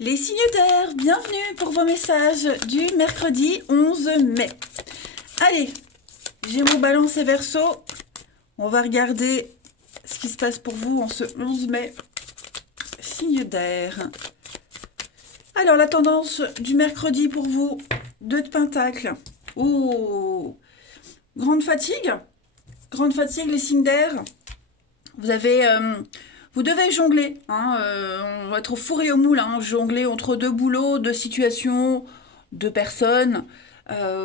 Les signataires, bienvenue pour vos messages du mercredi 11 mai. Allez, Gémeaux, Balance et Verseau, on va regarder ce qui se passe pour vous en ce 11 mai. Signe d'air. Alors, la tendance du mercredi pour vous, 2 de Pentacle. Oh, grande fatigue, les signes d'air. Vous devez jongler, hein, on va être au four et au moule, hein, jongler entre 2 boulots, 2 situations, 2 personnes.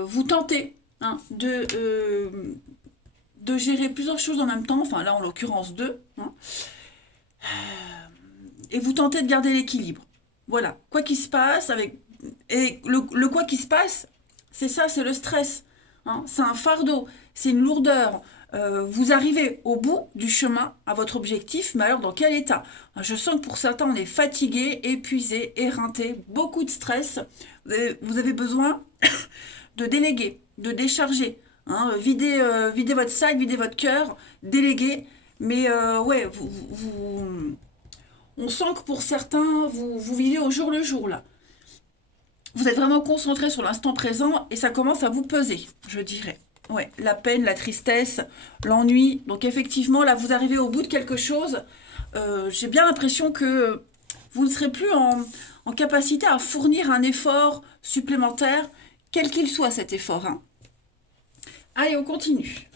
Vous tentez, hein, de gérer plusieurs choses en même temps, enfin là en l'occurrence 2, hein, et vous tentez de garder l'équilibre. Voilà, quoi qu'il se passe, et le quoi qu'il se passe, c'est ça, c'est le stress, hein, c'est un fardeau, c'est une lourdeur. Vous arrivez au bout du chemin à votre objectif, mais alors dans quel état? Je sens que pour certains, on est fatigué, épuisé, éreinté, beaucoup de stress. Vous avez besoin de déléguer, de décharger, hein, vider votre sac, vider votre cœur, déléguer. Mais ouais, on sent que pour certains, vous vivez au jour le jour là. Vous êtes vraiment concentré sur l'instant présent et ça commence à vous peser, je dirais. Ouais, la peine, la tristesse, l'ennui. Donc effectivement, là, vous arrivez au bout de quelque chose. J'ai bien l'impression que vous ne serez plus en capacité à fournir un effort supplémentaire, quel qu'il soit cet effort, hein. Allez, on continue.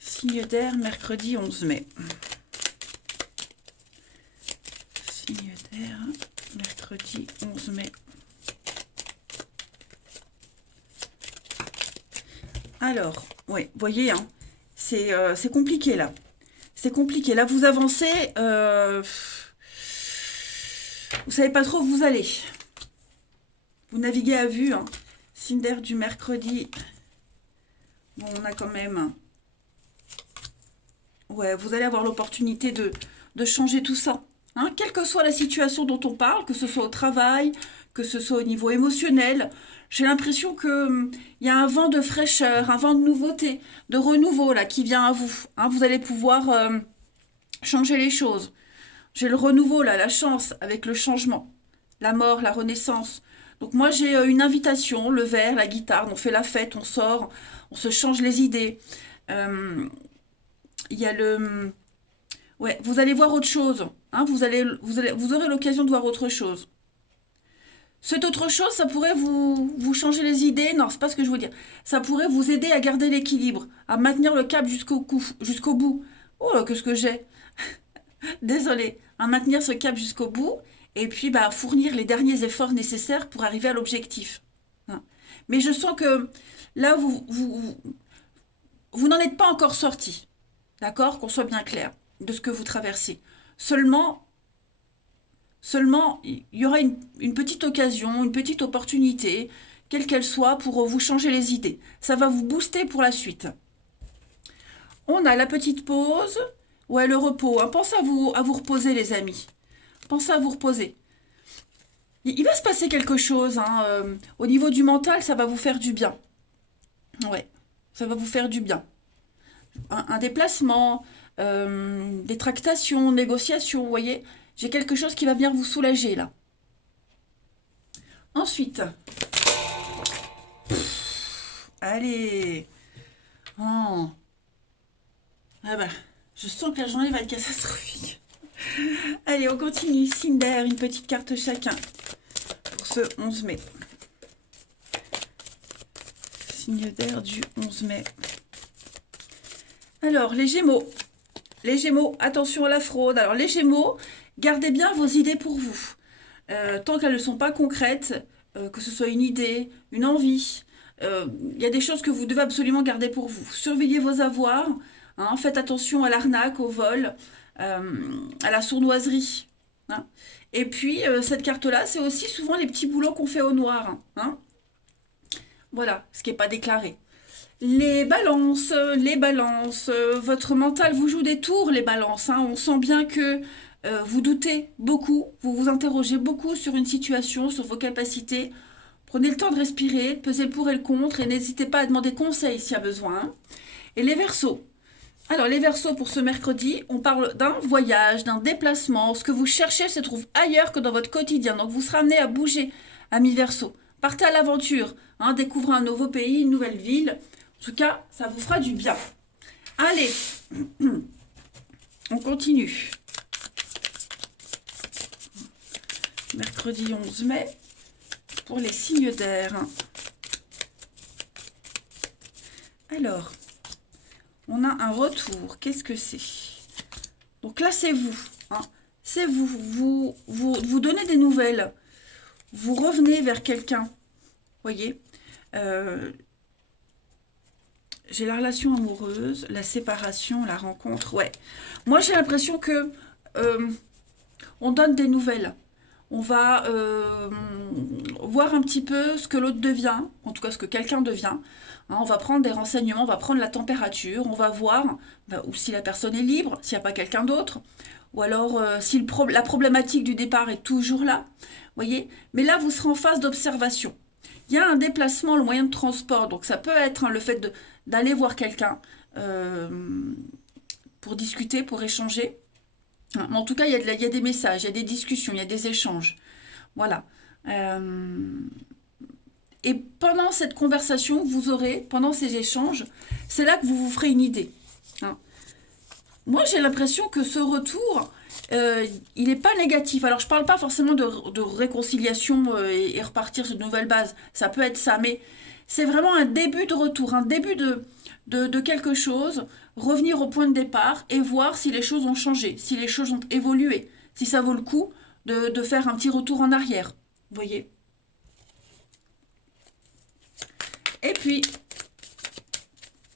Signe d'air, mercredi 11 mai. Signe d'air, mercredi 11 mai. Alors, ouais, vous voyez, hein, c'est compliqué là. C'est compliqué. Là, vous avancez, vous savez pas trop où vous allez. Vous naviguez à vue, hein. Signe d'air du mercredi. Bon, on a quand même... Ouais, vous allez avoir l'opportunité de changer tout ça, hein, quelle que soit la situation dont on parle, que ce soit au travail, que ce soit au niveau émotionnel. J'ai l'impression que il y a un vent de fraîcheur, un vent de nouveauté, de renouveau là qui vient à vous, hein. Vous allez pouvoir changer les choses. J'ai le renouveau là, la chance avec le changement, la mort, la renaissance. Donc moi j'ai une invitation, le verre, la guitare, on fait la fête, on sort, on se change les idées. Euh, Il y a le... Ouais, vous allez voir autre chose, hein, vous aurez l'occasion de voir autre chose. Cette autre chose, ça pourrait vous changer les idées. Non, c'est pas ce que je veux dire. Ça pourrait vous aider à garder l'équilibre, à maintenir le cap jusqu'au bout. Oh là, qu'est-ce que j'ai? Désolée. À maintenir ce cap jusqu'au bout et puis bah, fournir les derniers efforts nécessaires pour arriver à l'objectif, hein. Mais je sens que là, vous n'en êtes pas encore sorti. D'accord? Qu'on soit bien clair de ce que vous traversez. Seulement, il y aura une petite occasion, une petite opportunité, quelle qu'elle soit, pour vous changer les idées. Ça va vous booster pour la suite. On a la petite pause, ouais, le repos, hein. Pensez à vous reposer, les amis. Pensez à vous reposer. Il va se passer quelque chose, hein, au niveau du mental, ça va vous faire du bien. Ouais, ça va vous faire du bien. Un déplacement, des tractations, négociations, vous voyez. J'ai quelque chose qui va venir vous soulager là. Ensuite, allez. Oh. Ah bah, je sens que la journée va être catastrophique. Allez, on continue. Signe d'air, une petite carte chacun pour ce 11 mai. Signe d'air du 11 mai. Alors, les Gémeaux. Les Gémeaux, attention à la fraude. Alors, les Gémeaux, gardez bien vos idées pour vous. Tant qu'elles ne sont pas concrètes, que ce soit une idée, une envie, il y a des choses que vous devez absolument garder pour vous. Surveillez vos avoirs, hein, faites attention à l'arnaque, au vol, à la sournoiserie, hein. Et puis, cette carte-là, c'est aussi souvent les petits boulots qu'on fait au noir, hein. Voilà, ce qui n'est pas déclaré. Les balances, votre mental vous joue des tours, les balances, hein. On sent bien que vous doutez beaucoup, vous vous interrogez beaucoup sur une situation, sur vos capacités. Prenez le temps de respirer, de peser le pour et le contre et n'hésitez pas à demander conseil s'il y a besoin, hein. Et les Verseaux. Alors, les Verseaux, pour ce mercredi, on parle d'un voyage, d'un déplacement. Ce que vous cherchez se trouve ailleurs que dans votre quotidien. Donc, vous serez amené à bouger, amis Verseaux. Partez à l'aventure, hein, découvrez un nouveau pays, une nouvelle ville. En tout cas, ça vous fera du bien. Allez, on continue. Mercredi 11 mai, pour les signes d'air. Alors, on a un retour. Qu'est-ce que c'est? Donc là, c'est vous. Hein. C'est vous. Vous donnez des nouvelles. Vous revenez vers quelqu'un. Voyez, j'ai la relation amoureuse, la séparation, la rencontre. Ouais. Moi, j'ai l'impression que on donne des nouvelles. On va voir un petit peu ce que l'autre devient, en tout cas ce que quelqu'un devient. Hein, on va prendre des renseignements, on va prendre la température, on va voir ou si la personne est libre, s'il n'y a pas quelqu'un d'autre, ou alors si la problématique du départ est toujours là. Voyez. Mais là, vous serez en phase d'observation. Il y a un déplacement, le moyen de transport, donc ça peut être le fait d'aller voir quelqu'un pour discuter, pour échanger. En tout cas, il y a des messages, il y a des discussions, il y a des échanges. Voilà. Et pendant cette conversation, vous aurez, pendant ces échanges, c'est là que vous vous ferez une idée. Hein. Moi, j'ai l'impression que ce retour, il n'est pas négatif. Alors, je ne parle pas forcément de réconciliation et repartir sur de nouvelles bases. Ça peut être ça, mais c'est vraiment un début de retour, un début de quelque chose, revenir au point de départ et voir si les choses ont changé, si les choses ont évolué, si ça vaut le coup de faire un petit retour en arrière. Vous voyez? Et puis,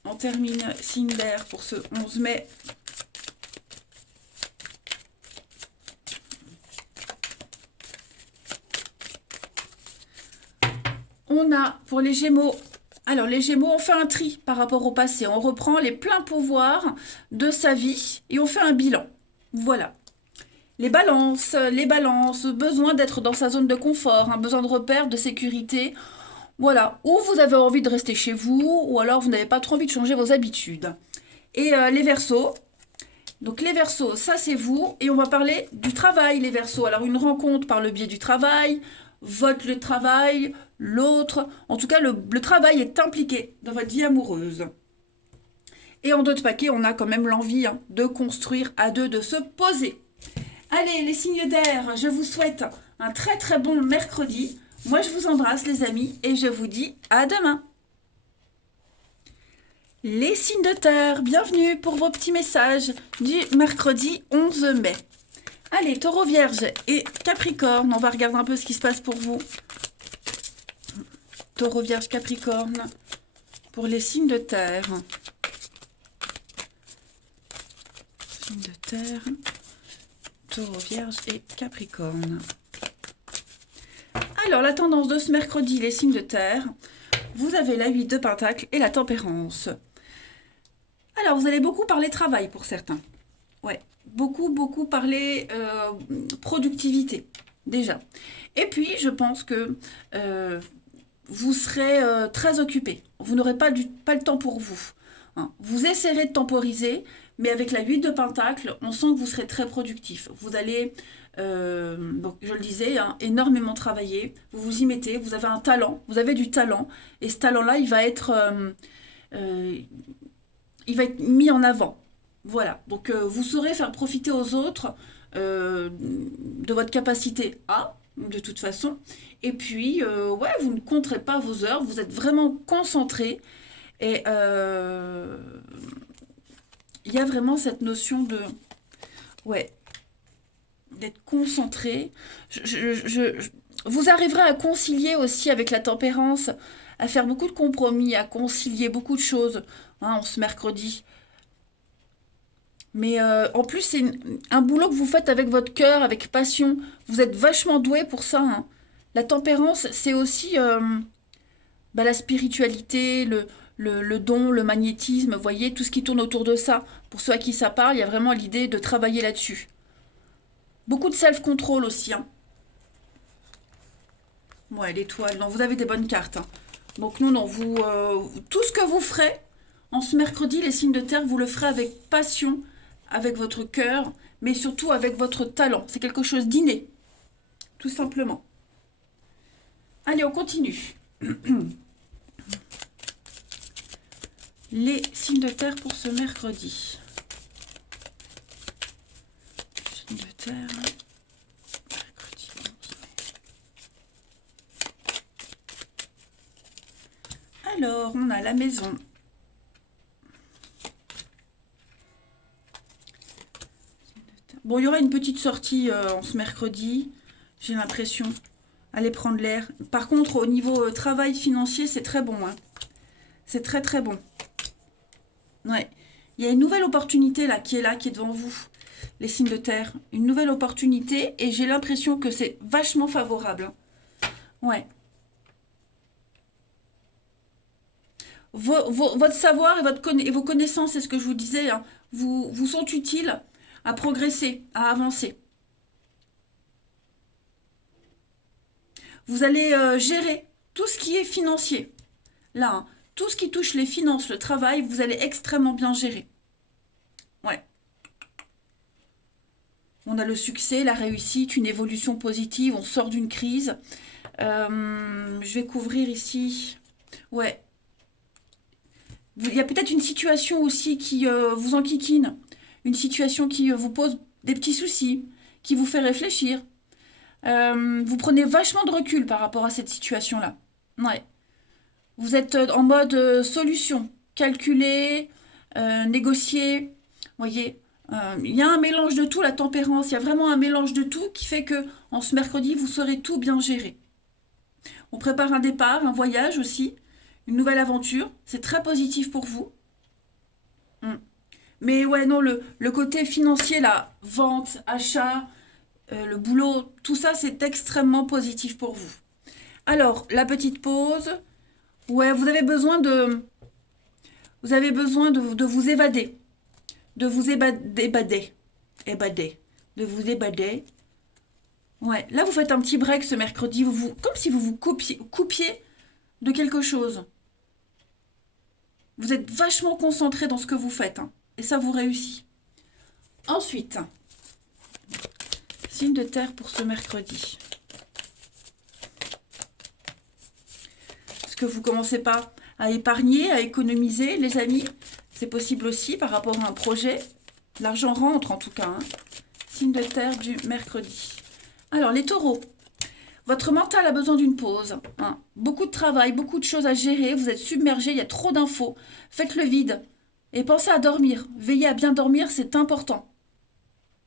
on termine signe d'air pour ce 11 mai. On a pour les Gémeaux, alors les Gémeaux, on fait un tri par rapport au passé. On reprend les pleins pouvoirs de sa vie et on fait un bilan. Voilà. Les balances, besoin d'être dans sa zone de confort, un besoin de repère, de sécurité. Voilà. Ou vous avez envie de rester chez vous, ou alors vous n'avez pas trop envie de changer vos habitudes. Et les Verseaux. Donc les Verseaux, ça c'est vous. Et on va parler du travail, les Verseaux. Alors une rencontre par le biais du travail, votre le travail, l'autre. En tout cas, le travail est impliqué dans votre vie amoureuse. Et en d'autres paquets, on a quand même l'envie de construire à deux, de se poser. Allez, les signes d'air, je vous souhaite un très très bon mercredi. Moi, je vous embrasse, les amis, et je vous dis à demain. Les signes de terre, bienvenue pour vos petits messages du mercredi 11 mai. Allez, Taureau, Vierge et Capricorne, on va regarder un peu ce qui se passe pour vous. Taureau, Vierge, Capricorne, pour les signes de terre. Signes de terre, Taureau, Vierge et Capricorne. Alors, la tendance de ce mercredi, les signes de terre, vous avez la 8 de Pentacle et la Tempérance. Alors, vous allez beaucoup parler travail pour certains. Ouais, beaucoup parler productivité, déjà. Et puis, je pense que vous serez très occupé. Vous n'aurez pas le temps pour vous. Hein. Vous essaierez de temporiser, mais avec la 8 de Pentacle, on sent que vous serez très productif. Vous allez, donc, je le disais, énormément travailler. Vous vous y mettez, vous avez un talent, vous avez du talent. Et ce talent-là, il va être mis en avant. Voilà, donc vous saurez faire profiter aux autres de votre capacité de toute façon. Et puis, ouais, vous ne compterez pas vos heures, vous êtes vraiment concentré. Et il y a vraiment cette notion de, ouais, d'être concentré. Vous arriverez à concilier aussi avec la tempérance, à faire beaucoup de compromis, à concilier beaucoup de choses en ce mercredi. Mais en plus, c'est un boulot que vous faites avec votre cœur, avec passion. Vous êtes vachement doué pour ça. Hein. La tempérance, c'est aussi la spiritualité, le don, le magnétisme, vous voyez, tout ce qui tourne autour de ça. Pour ceux à qui ça parle, il y a vraiment l'idée de travailler là-dessus. Beaucoup de self-control aussi. Hein. Ouais, l'étoile. Non, vous avez des bonnes cartes. Hein. Donc non, tout ce que vous ferez, En ce mercredi, les signes de terre, vous le ferez avec passion, avec votre cœur, mais surtout avec votre talent. C'est quelque chose d'inné, tout simplement. Allez, on continue. Les signes de terre pour ce mercredi. Signes de terre, mercredi 11 mai. Alors, on a la maison. Bon, il y aura une petite sortie en ce mercredi, j'ai l'impression. Allez prendre l'air. Par contre, au niveau travail financier, c'est très bon. Hein. C'est très très bon. Ouais. Il y a une nouvelle opportunité là, qui est devant vous, les signes de terre. Une nouvelle opportunité et j'ai l'impression que c'est vachement favorable. Hein. Ouais. Votre savoir et vos connaissances, c'est ce que je vous disais, hein, vous sont utiles à progresser, à avancer. Vous allez gérer tout ce qui est financier. Là, hein, tout ce qui touche les finances, le travail, vous allez extrêmement bien gérer. Ouais. On a le succès, la réussite, une évolution positive, on sort d'une crise. Je vais couvrir ici. Ouais. Il y a peut-être une situation aussi qui vous enquiquine. Une situation qui vous pose des petits soucis, qui vous fait réfléchir. Vous prenez vachement de recul par rapport à cette situation-là. Ouais. Vous êtes en mode solution, calculer, négocier. Voyez, il y a un mélange de tout, la tempérance. Il y a vraiment un mélange de tout qui fait que en ce mercredi, vous saurez tout bien gérer. On prépare un départ, un voyage aussi, une nouvelle aventure. C'est très positif pour vous. Mm. Mais ouais, non, le côté financier, là, vente, achat, le boulot, tout ça, c'est extrêmement positif pour vous. Alors, la petite pause. Ouais, vous avez besoin de vous évader. De vous évader. De vous évader. Ouais, là, vous faites un petit break ce mercredi. Comme si vous vous coupiez de quelque chose. Vous êtes vachement concentré dans ce que vous faites. Hein, et ça vous réussit. Ensuite, signe de terre pour ce mercredi. Est-ce que vous commencez pas à épargner, à économiser, les amis? C'est possible aussi par rapport à un projet. L'argent rentre en tout cas. Hein. Signe de terre du mercredi. Alors, les taureaux. Votre mental a besoin d'une pause. Hein. Beaucoup de travail, beaucoup de choses à gérer. Vous êtes submergé, il y a trop d'infos. Faites le vide. Et pensez à dormir. Veillez à bien dormir, c'est important.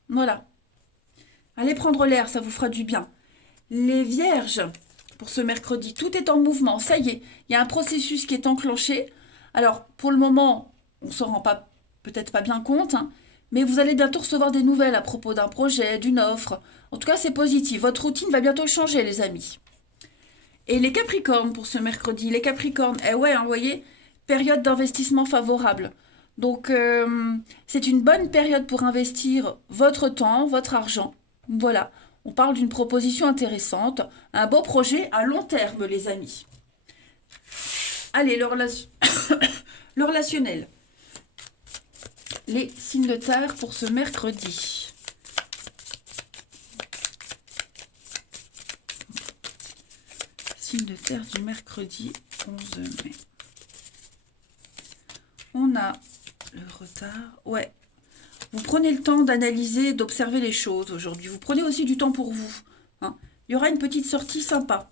Voilà. Allez prendre l'air, ça vous fera du bien. Les vierges, pour ce mercredi, tout est en mouvement. Ça y est, il y a un processus qui est enclenché. Alors, pour le moment, on ne s'en rend pas peut-être pas bien compte, hein, mais vous allez bientôt recevoir des nouvelles à propos d'un projet, d'une offre. En tout cas, c'est positif. Votre routine va bientôt changer, les amis. Et les capricornes pour ce mercredi. Les capricornes, eh ouais, hein, vous voyez, période d'investissement favorable. Donc, c'est une bonne période pour investir votre temps, votre argent. Voilà, on parle d'une proposition intéressante, un beau projet à long terme, les amis. Allez, le relationnel. Les signes de terre pour ce mercredi. Signe de terre du mercredi 11 mai. On a le retard. Ouais. Vous prenez le temps d'analyser, d'observer les choses aujourd'hui. Vous prenez aussi du temps pour vous. Hein. Il y aura une petite sortie sympa.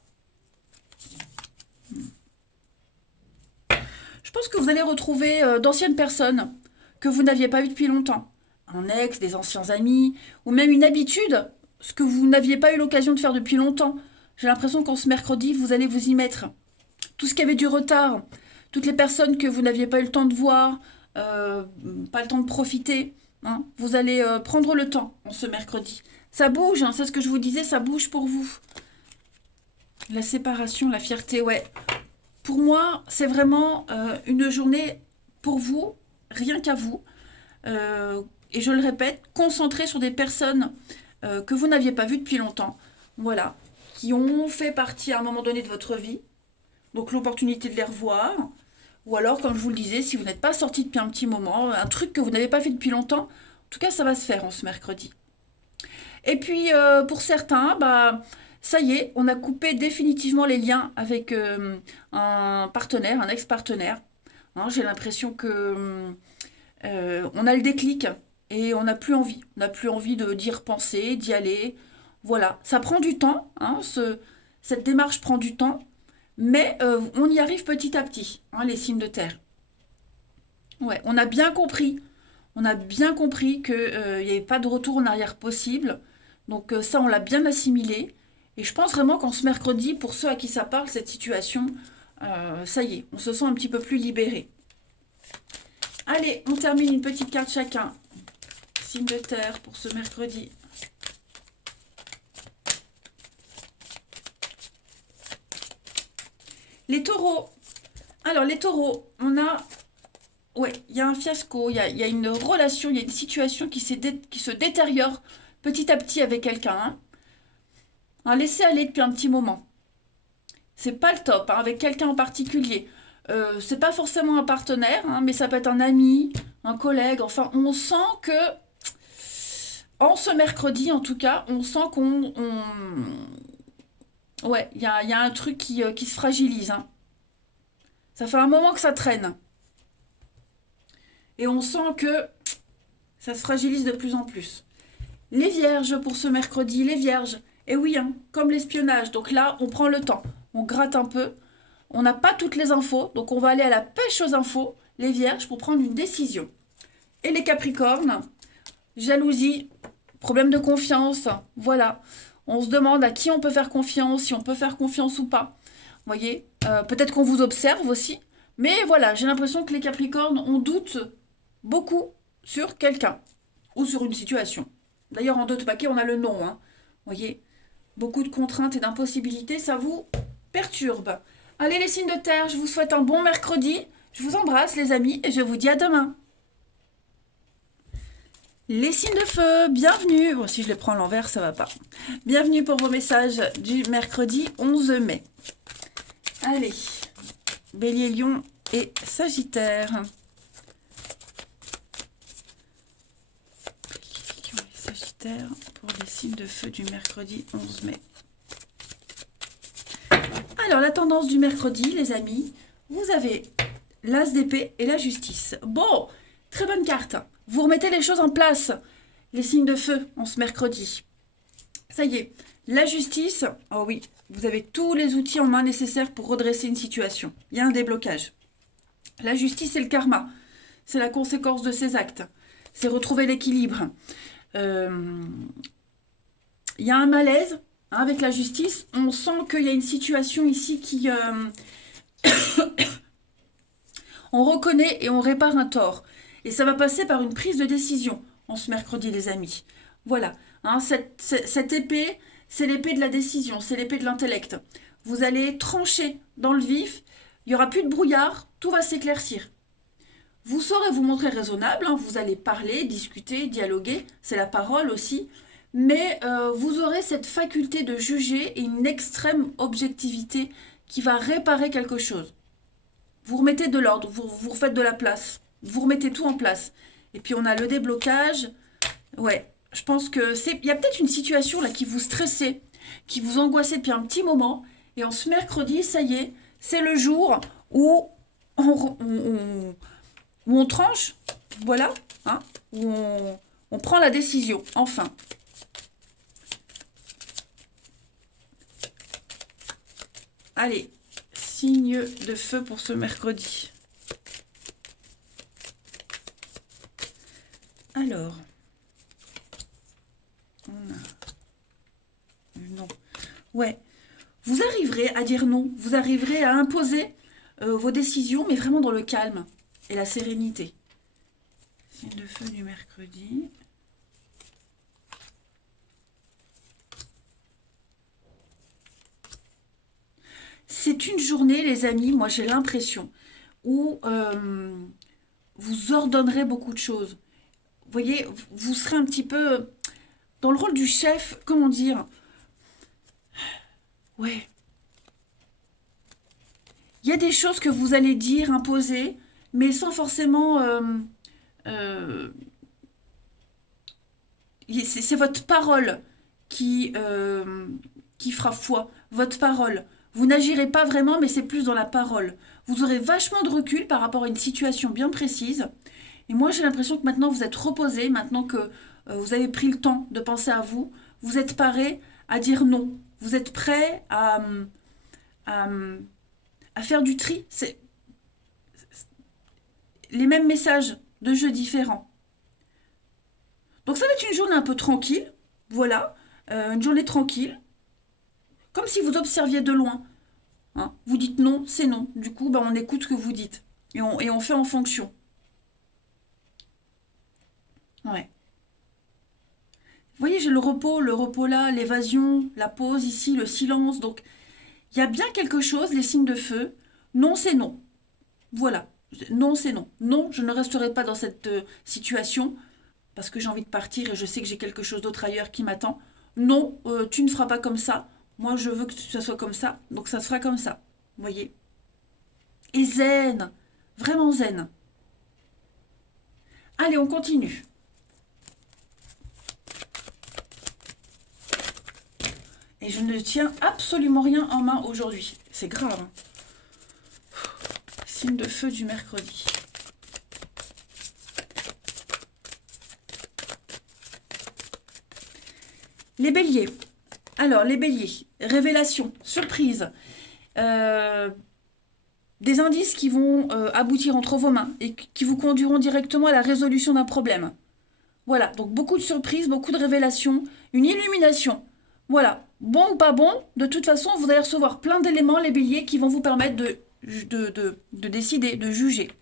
Je pense que vous allez retrouver d'anciennes personnes que vous n'aviez pas vues depuis longtemps. Un ex, des anciens amis, ou même une habitude, ce que vous n'aviez pas eu l'occasion de faire depuis longtemps. J'ai l'impression qu'en ce mercredi, vous allez vous y mettre. Tout ce qui avait du retard, toutes les personnes que vous n'aviez pas eu le temps de voir, pas le temps de profiter, hein, vous allez prendre le temps en ce mercredi. Ça bouge, hein, c'est ce que je vous disais, ça bouge pour vous. La séparation, la fierté, ouais. Pour moi, c'est vraiment une journée pour vous, rien qu'à vous. Et je le répète, concentrée sur des personnes que vous n'aviez pas vues depuis longtemps. Voilà. Qui ont fait partie à un moment donné de votre vie. Donc l'opportunité de les revoir. Ou alors, comme je vous le disais, si vous n'êtes pas sorti depuis un petit moment, un truc que vous n'avez pas fait depuis longtemps, en tout cas, ça va se faire en ce mercredi. Et puis, pour certains, bah, ça y est, on a coupé définitivement les liens avec un partenaire, un ex-partenaire. Hein, j'ai l'impression que on a le déclic et on n'a plus envie. On n'a plus envie d'y repenser, d'y aller. Voilà, ça prend du temps, hein, cette démarche prend du temps, mais on y arrive petit à petit, hein, les signes de terre. Ouais, on a bien compris qu'il n'y avait pas de retour en arrière possible. Donc ça, on l'a bien assimilé. Et je pense vraiment qu'en ce mercredi, pour ceux à qui ça parle, cette situation, ça y est, on se sent un petit peu plus libéré. Allez, on termine une petite carte chacun. Signe de terre pour ce mercredi. Les taureaux. Alors, les taureaux, on a... Ouais, il y a un fiasco, il y a une relation, il y a une situation qui se détériore petit à petit avec quelqu'un. Hein. Un laisser-aller depuis un petit moment. C'est pas le top, hein, avec quelqu'un en particulier. C'est pas forcément un partenaire, hein, mais ça peut être un ami, un collègue. Enfin, on sent que, en ce mercredi en tout cas, on sent ouais, il y a un truc qui se fragilise. Hein. Ça fait un moment que ça traîne. Et on sent que ça se fragilise de plus en plus. Les vierges pour ce mercredi, les vierges. Et oui, hein, comme l'espionnage. Donc là, on prend le temps, on gratte un peu. On n'a pas toutes les infos, donc on va aller à la pêche aux infos, les vierges, pour prendre une décision. Et les capricornes, jalousie, problème de confiance, voilà. On se demande à qui on peut faire confiance, si on peut faire confiance ou pas. Vous voyez, peut-être qu'on vous observe aussi. Mais voilà, j'ai l'impression que les capricornes, on doute beaucoup sur quelqu'un ou sur une situation. D'ailleurs, en deux paquets, on a le non. Hein. Vous voyez, beaucoup de contraintes et d'impossibilités, ça vous perturbe. Allez les signes de terre, je vous souhaite un bon mercredi. Je vous embrasse les amis et je vous dis à demain. Les signes de feu, bienvenue. Bon, si je les prends à l'envers, ça va pas. Bienvenue pour vos messages du mercredi 11 mai. Allez, Bélier, Lion et Sagittaire. Bélier, Lion et Sagittaire pour les signes de feu du mercredi 11 mai. Alors, la tendance du mercredi, les amis, vous avez l'As d'épée et la justice. Bon, très bonne carte. Vous remettez les choses en place, les signes de feu, en ce mercredi. Ça y est, la justice, oh oui, vous avez tous les outils en main nécessaires pour redresser une situation. Il y a un déblocage. La justice, c'est le karma. C'est la conséquence de ses actes. C'est retrouver l'équilibre. Il y a un malaise. Avec la justice, on sent qu'il y a une situation ici qui... on reconnaît et on répare un tort. Et ça va passer par une prise de décision en ce mercredi, les amis. Voilà. Hein, cette épée, c'est l'épée de la décision, c'est l'épée de l'intellect. Vous allez trancher dans le vif, il n'y aura plus de brouillard, tout va s'éclaircir. Vous saurez vous montrer raisonnable, hein, vous allez parler, discuter, dialoguer, c'est la parole aussi. Mais vous aurez cette faculté de juger et une extrême objectivité qui va réparer quelque chose. Vous remettez de l'ordre, vous refaites de la place, vous remettez tout en place. Et puis on a le déblocage. Ouais, je pense que il y a peut-être une situation là qui vous stressait, qui vous angoissait depuis un petit moment. Et en ce mercredi, ça y est, c'est le jour où on tranche, voilà, hein, où on prend la décision, enfin. Allez, signe de feu pour ce mercredi. Alors, on a non. Ouais, vous arriverez à dire non, vous arriverez à imposer vos décisions, mais vraiment dans le calme et la sérénité. Signe de feu du mercredi. C'est une journée, les amis, moi j'ai l'impression, où vous ordonnerez beaucoup de choses. Vous voyez, vous serez un petit peu dans le rôle du chef, comment dire. Ouais. Il y a des choses que vous allez dire, imposer, mais sans forcément... euh, c'est votre parole qui fera foi. Votre parole. Vous n'agirez pas vraiment, mais c'est plus dans la parole. Vous aurez vachement de recul par rapport à une situation bien précise. Et moi, j'ai l'impression que maintenant, vous êtes reposé, maintenant que vous avez pris le temps de penser à vous, vous êtes paré à dire non. Vous êtes prêt à, à faire du tri. C'est les mêmes messages de jeux différents. Donc ça va être une journée un peu tranquille, voilà, une journée tranquille, comme si vous observiez de loin. Hein. Vous dites non, c'est non. Du coup, on écoute ce que vous dites et on fait en fonction. Ouais. Vous voyez, j'ai le repos là, l'évasion, la pause ici, le silence. Donc, il y a bien quelque chose, les signes de feu. Non, c'est non. Voilà. Non, c'est non. Non, je ne resterai pas dans cette situation parce que j'ai envie de partir et je sais que j'ai quelque chose d'autre ailleurs qui m'attend. Non, tu ne feras pas comme ça. Moi, je veux que ça soit comme ça. Donc, ça sera comme ça. Vous voyez? Et zen. Vraiment zen. Allez, on continue. Et je ne tiens absolument rien en main aujourd'hui. C'est grave. Hein. Signe de feu du mercredi. Les béliers. Alors, les béliers. Révélation, surprise. Des indices qui vont aboutir entre vos mains et qui vous conduiront directement à la résolution d'un problème. Voilà, donc beaucoup de surprises, beaucoup de révélations, une illumination. Voilà, bon ou pas bon, de toute façon, vous allez recevoir plein d'éléments, les béliers, qui vont vous permettre de décider, de juger.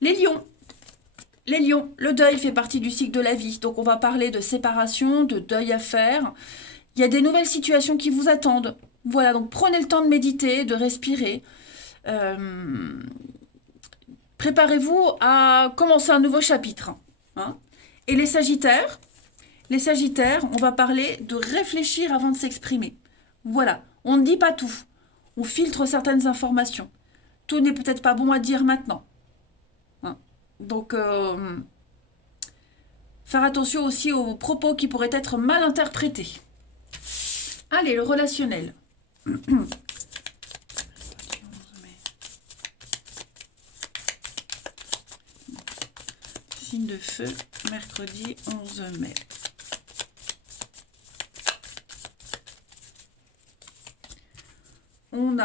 Les lions. Les lions, le deuil fait partie du cycle de la vie. Donc on va parler de séparation, de deuil à faire. Il y a des nouvelles situations qui vous attendent. Voilà, donc prenez le temps de méditer, de respirer. Préparez-vous à commencer un nouveau chapitre. Hein. Et les sagittaires, on va parler de réfléchir avant de s'exprimer. Voilà, on ne dit pas tout. On filtre certaines informations. Tout n'est peut-être pas bon à dire maintenant. Hein. Donc, faire attention aussi aux propos qui pourraient être mal interprétés. Allez, le relationnel. Signe de feu, mercredi 11 mai. On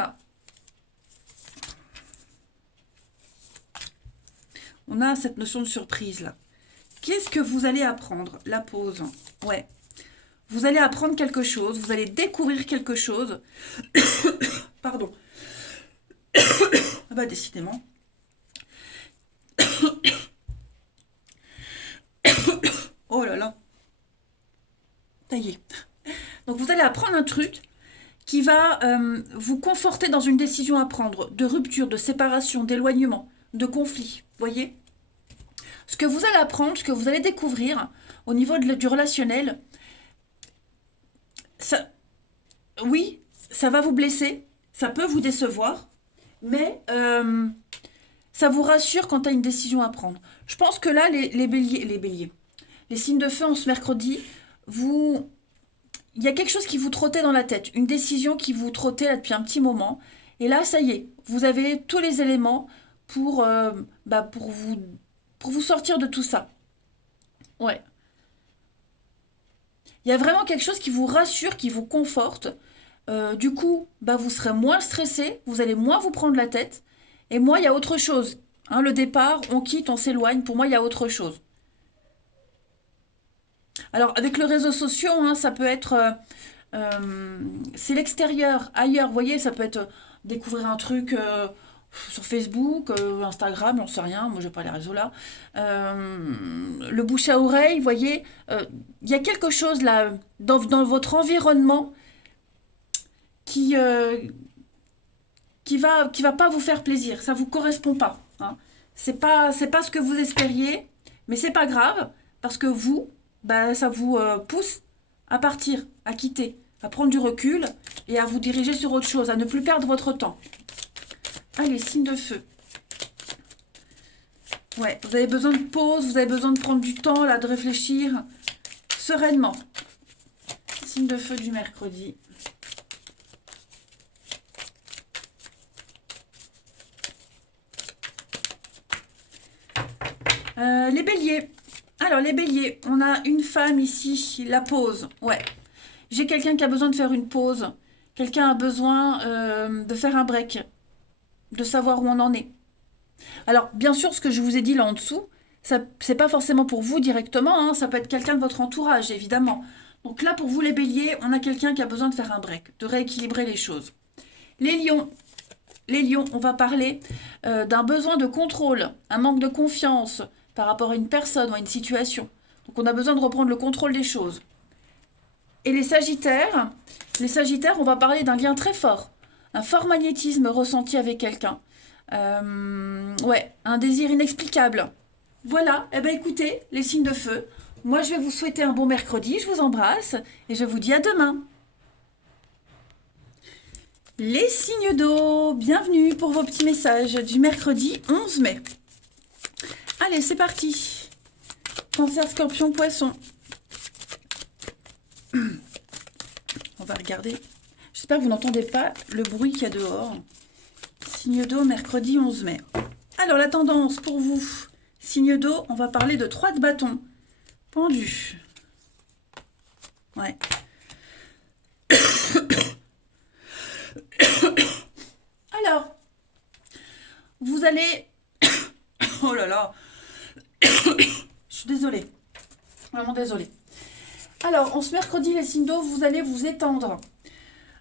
a cette notion de surprise là. Qu'est-ce que vous allez apprendre? La pause. Ouais. Vous allez apprendre quelque chose, vous allez découvrir quelque chose. Pardon. Ah bah décidément. Oh là là. Ça y est. Donc vous allez apprendre un truc qui va vous conforter dans une décision à prendre, de rupture, de séparation, d'éloignement, de conflit. Voyez? Ce que vous allez apprendre, ce que vous allez découvrir au niveau du relationnel, ça, oui, ça va vous blesser, ça peut vous décevoir, mais ça vous rassure quand tu as une décision à prendre. Je pense que là, les béliers, les signes de feu en ce mercredi, il y a quelque chose qui vous trottait dans la tête, une décision qui vous trottait là depuis un petit moment. Et là, ça y est, vous avez tous les éléments pour vous sortir de tout ça. Ouais. Il y a vraiment quelque chose qui vous rassure, qui vous conforte. Du coup, vous serez moins stressé, vous allez moins vous prendre la tête. Et moi, il y a autre chose. Hein, le départ, on quitte, on s'éloigne. Pour moi, il y a autre chose. Alors, avec les réseaux sociaux, hein, ça peut être... c'est l'extérieur, ailleurs. Vous voyez, ça peut être découvrir un truc sur Facebook, Instagram, j'en sais rien. Moi, je n'ai pas les réseaux là. Le bouche à oreille, vous voyez. Il y a quelque chose là, dans votre environnement qui va pas vous faire plaisir. Ça vous correspond pas. Hein. C'est pas ce que vous espériez, mais c'est pas grave, parce que vous... ça vous pousse à partir, à quitter, à prendre du recul et à vous diriger sur autre chose, à ne plus perdre votre temps. Allez, signe de feu. Ouais, vous avez besoin de pause, vous avez besoin de prendre du temps, là, de réfléchir sereinement. Signe de feu du mercredi. Les béliers. Alors, les béliers, on a une femme ici, la pause. Ouais. J'ai quelqu'un qui a besoin de faire une pause. Quelqu'un a besoin de faire un break. De savoir où on en est. Alors, bien sûr, ce que je vous ai dit là en dessous, ça, c'est pas forcément pour vous directement, hein, ça peut être quelqu'un de votre entourage, évidemment. Donc là, pour vous les béliers, on a quelqu'un qui a besoin de faire un break, de rééquilibrer les choses. Les lions, on va parler d'un besoin de contrôle, un manque de confiance par rapport à une personne ou à une situation. Donc on a besoin de reprendre le contrôle des choses. Et les sagittaires, on va parler d'un lien très fort, un fort magnétisme ressenti avec quelqu'un. Ouais, un désir inexplicable. Voilà, eh ben écoutez, les signes de feu, moi je vais vous souhaiter un bon mercredi, je vous embrasse et je vous dis à demain. Les signes d'eau, bienvenue pour vos petits messages du mercredi 11 mai. Allez, c'est parti. Cancer, Scorpion, Poisson. On va regarder. J'espère que vous n'entendez pas le bruit qu'il y a dehors. Signe d'eau, mercredi 11 mai. Alors, la tendance pour vous. Signe d'eau, on va parler de 3 de bâton. Pendu. Ouais. Alors, vous allez... Oh là là. Je suis désolée. Vraiment désolée. Alors, en ce mercredi, les signes d'eau, vous allez vous étendre.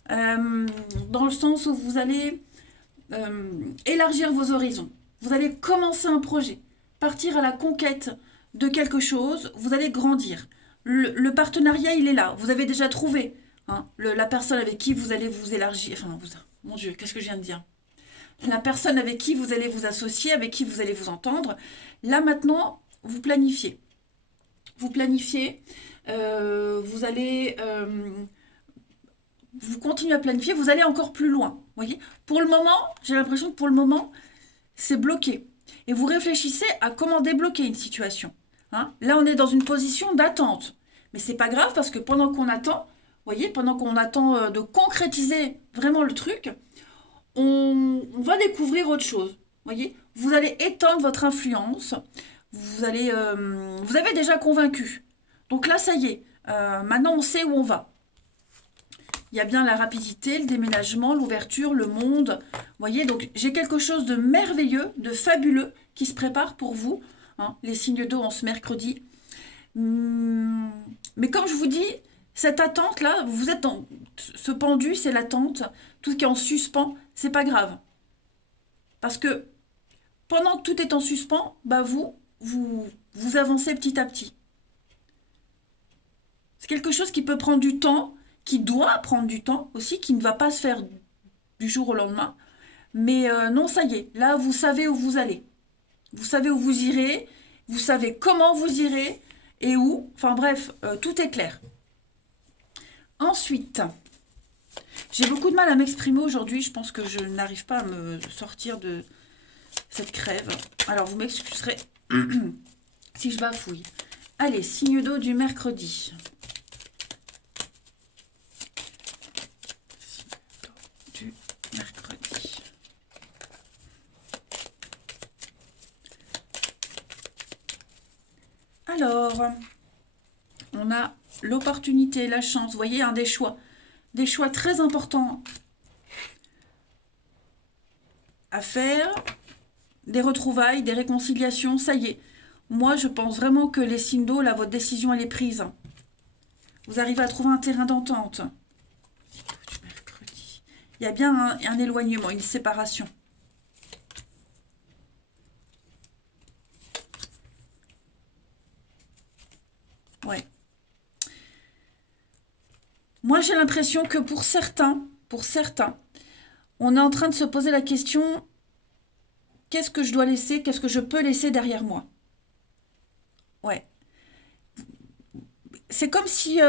Dans le sens où vous allez élargir vos horizons. Vous allez commencer un projet. Partir à la conquête de quelque chose. Vous allez grandir. Le partenariat, il est là. Vous avez déjà trouvé la personne avec qui vous allez vous élargir. Enfin, mon Dieu, qu'est-ce que je viens de dire? La personne avec qui vous allez vous associer, avec qui vous allez vous entendre. Là, maintenant, vous planifiez. Vous planifiez. Vous allez... vous continuez à planifier. Vous allez encore plus loin. Voyez, pour le moment, j'ai l'impression que pour le moment, c'est bloqué. Et vous réfléchissez à comment débloquer une situation. Là, on est dans une position d'attente. Mais c'est pas grave parce que pendant qu'on attend, voyez, pendant qu'on attend de concrétiser vraiment le truc, on va découvrir autre chose. Voyez, vous allez étendre votre influence. Vous avez déjà convaincu. Donc là, ça y est. Maintenant, on sait où on va. Il y a bien la rapidité, le déménagement, l'ouverture, le monde. Voyez, donc j'ai quelque chose de merveilleux, de fabuleux qui se prépare pour vous. Les signes d'eau en ce mercredi. Mais comme je vous dis, cette attente-là, vous êtes dans ce pendu, c'est l'attente. Tout ce qui est en suspens, c'est pas grave. Parce que pendant que tout est en suspens, bah vous avancez petit à petit. C'est quelque chose qui peut prendre du temps, qui doit prendre du temps aussi, qui ne va pas se faire du jour au lendemain. Mais non, ça y est, là, vous savez où vous allez. Vous savez où vous irez, vous savez comment vous irez et où. Enfin bref, tout est clair. Ensuite, j'ai beaucoup de mal à m'exprimer aujourd'hui. Je pense que je n'arrive pas à me sortir de cette crève. Alors, vous m'excuserez si je bafouille. Allez, signe d'eau du mercredi. Mercredi. Alors, on a l'opportunité, la chance, vous voyez, des choix très importants à faire, des retrouvailles, des réconciliations, ça y est. Moi, je pense vraiment que les signes d'eau, là, votre décision, elle est prise. Vous arrivez à trouver un terrain d'entente. Il y a bien un éloignement, une séparation. Ouais. Moi, j'ai l'impression que pour certains, on est en train de se poser la question, qu'est-ce que je dois laisser, qu'est-ce que je peux laisser derrière moi? Ouais. C'est comme si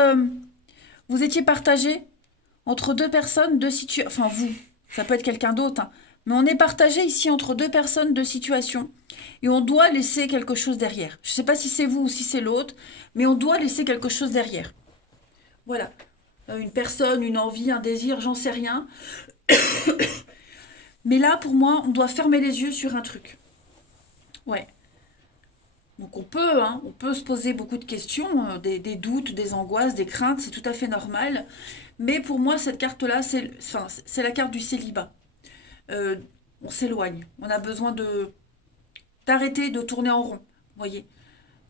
vous étiez partagé entre deux personnes, deux situations. Enfin, vous, ça peut être quelqu'un d'autre, Mais on est partagé ici entre deux personnes, deux situations. Et on doit laisser quelque chose derrière. Je ne sais pas si c'est vous ou si c'est l'autre, mais on doit laisser quelque chose derrière. Voilà. Une personne, une envie, un désir, j'en sais rien. Mais là, pour moi, on doit fermer les yeux sur un truc. Ouais. Donc on peut se poser beaucoup de questions, des doutes, des angoisses, des craintes, c'est tout à fait normal. Mais pour moi, cette carte-là, c'est la carte du célibat. Euh, on s'éloigne. On a besoin d'arrêter de tourner en rond. Vous voyez?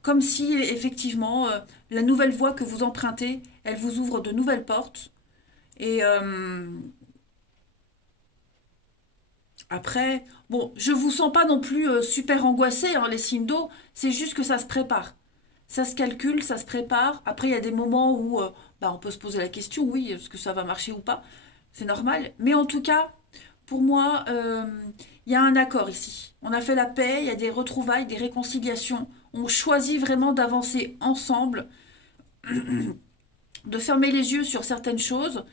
Comme si, effectivement, la nouvelle voie que vous empruntez, elle vous ouvre de nouvelles portes. Et après, bon, je vous sens pas non plus super angoissé, hein, les signes d'eau. C'est juste que ça se prépare. Ça se calcule, ça se prépare. Après, il y a des moments où bah, on peut se poser la question, oui, est-ce que ça va marcher ou pas? C'est normal. Mais en tout cas, pour moi, il y a un accord ici. On a fait la paix, il y a des retrouvailles, des réconciliations. On choisit vraiment d'avancer ensemble, de fermer les yeux sur certaines choses,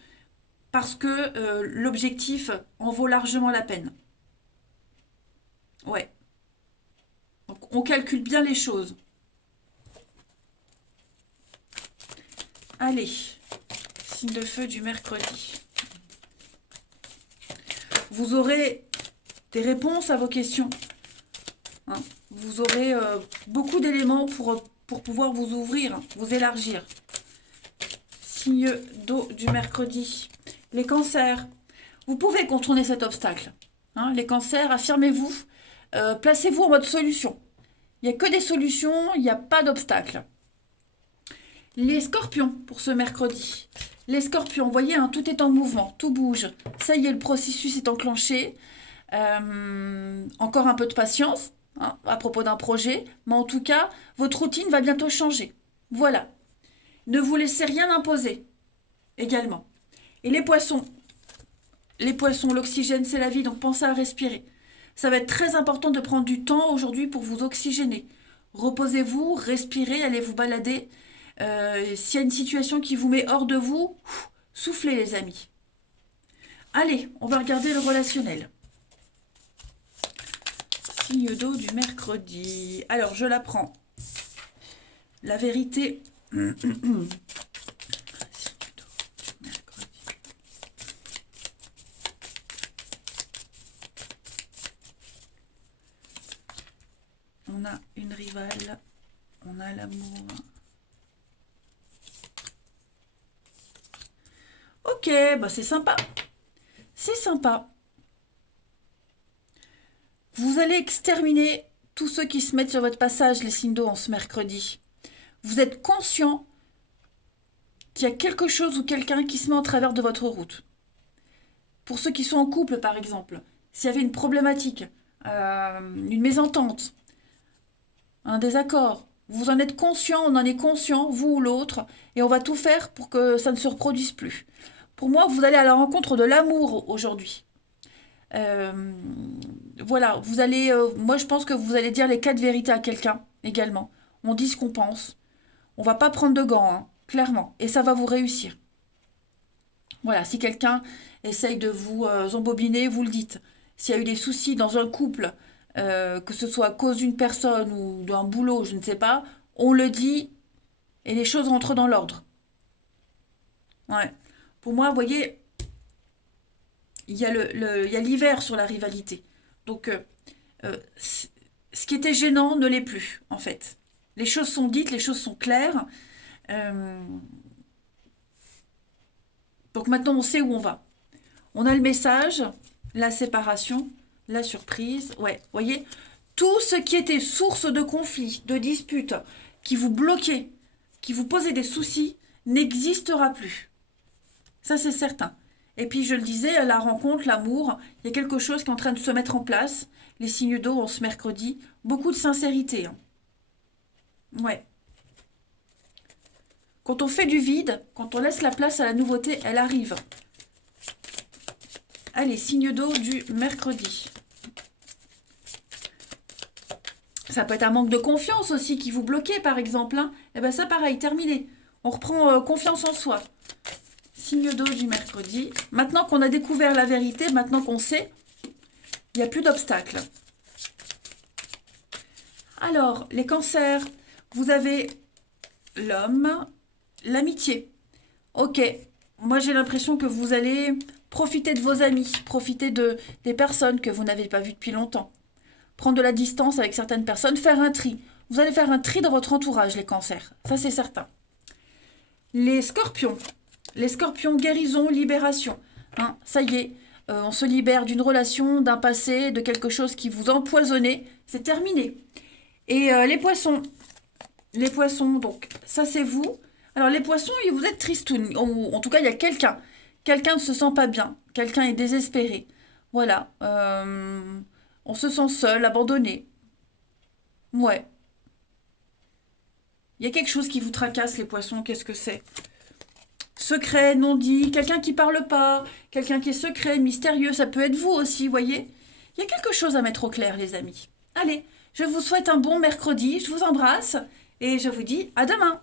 parce que l'objectif en vaut largement la peine. Ouais. Donc, on calcule bien les choses. Allez, signe de feu du mercredi. Vous aurez des réponses à vos questions. Hein. Vous aurez beaucoup d'éléments pour pouvoir vous ouvrir, vous élargir. Signe d'eau du mercredi. Les cancers. Vous pouvez contourner cet obstacle. Hein, les cancers, affirmez-vous. Placez-vous en mode solution. Il n'y a que des solutions, il n'y a pas d'obstacle. Les scorpions pour ce mercredi. Les scorpions, vous voyez, hein, tout est en mouvement, tout bouge. Ça y est, le processus est enclenché. Encore un peu de patience hein, à propos d'un projet. Mais en tout cas, votre routine va bientôt changer. Voilà. Ne vous laissez rien imposer également. Et les poissons, l'oxygène, c'est la vie, donc pensez à respirer. Ça va être très important de prendre du temps aujourd'hui pour vous oxygéner. Reposez-vous, respirez, allez vous balader. S'il y a une situation qui vous met hors de vous, soufflez les amis. Allez, on va regarder le relationnel. Signe d'eau du mercredi. Alors, je la prends. La vérité. On a une rivale, on a l'amour. Ok, bah c'est sympa. C'est sympa. Vous allez exterminer tous ceux qui se mettent sur votre passage, les signes d'eau, en ce mercredi. Vous êtes conscient qu'il y a quelque chose ou quelqu'un qui se met en travers de votre route. Pour ceux qui sont en couple, par exemple, s'il y avait une problématique, une mésentente, un désaccord, vous en êtes conscient, on en est conscient, vous ou l'autre, et on va tout faire pour que ça ne se reproduise plus. Pour moi, vous allez à la rencontre de l'amour aujourd'hui. Voilà, vous allez, moi je pense que vous allez dire les 4 vérités à quelqu'un également. On dit ce qu'on pense. On va pas prendre de gants, hein, clairement, et ça va vous réussir. Voilà, si quelqu'un essaye de vous embobiner, vous le dites. S'il y a eu des soucis dans un couple, que ce soit à cause d'une personne ou d'un boulot, je ne sais pas, on le dit et les choses rentrent dans l'ordre. Ouais. Pour moi, vous voyez, il y a il y a l'hiver sur la rivalité. Donc, ce qui était gênant ne l'est plus, en fait. Les choses sont dites, les choses sont claires. Euh, donc maintenant, on sait où on va. On a le message, la séparation, la surprise. Ouais, vous voyez, tout ce qui était source de conflits, de disputes, qui vous bloquait, qui vous posait des soucis, n'existera plus. Ça, c'est certain. Et puis, je le disais, la rencontre, l'amour, il y a quelque chose qui est en train de se mettre en place. Les signes d'eau en ce mercredi. Beaucoup de sincérité. Hein. Ouais. Quand on fait du vide, quand on laisse la place à la nouveauté, elle arrive. Allez, signe d'eau du mercredi. Ça peut être un manque de confiance aussi qui vous bloquait, par exemple. Hein. Et bien ça, pareil, terminé. On reprend confiance en soi. Signe d'eau du mercredi. Maintenant qu'on a découvert la vérité, maintenant qu'on sait, Il n'y a plus d'obstacles. Alors, les cancers, vous avez l'homme, l'amitié. Ok, moi j'ai l'impression que vous allez profiter de vos amis, profiter des personnes que vous n'avez pas vues depuis longtemps. Prendre de la distance avec certaines personnes, faire un tri. Vous allez faire un tri dans votre entourage, les cancers. Ça, c'est certain. Les scorpions, guérison, libération. Hein, ça y est, on se libère d'une relation, d'un passé, de quelque chose qui vous empoisonnait. C'est terminé. Et les poissons, donc, ça c'est vous. Alors, les poissons, vous êtes tristounes. En tout cas, il y a quelqu'un. Quelqu'un ne se sent pas bien. Quelqu'un est désespéré. Voilà. On se sent seul, abandonné. Ouais. Il y a quelque chose qui vous tracasse, les poissons. Qu'est-ce que c'est? Secret, non dit, quelqu'un qui parle pas, quelqu'un qui est secret, mystérieux, ça peut être vous aussi, voyez? Il y a quelque chose à mettre au clair, les amis. Allez, je vous souhaite un bon mercredi, je vous embrasse et je vous dis à demain.